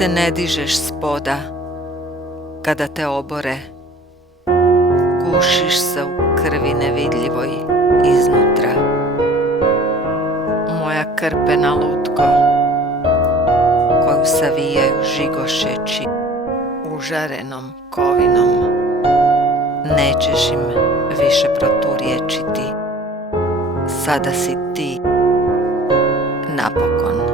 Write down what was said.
se ne dižeš s poda, kada te obore, gušiš se u krvi nevidljivoj iznutra. Moja krpena lutko, koju savijaju žigošeći užarenom kovinom, nećeš im više proturječiti, sada si ti napokon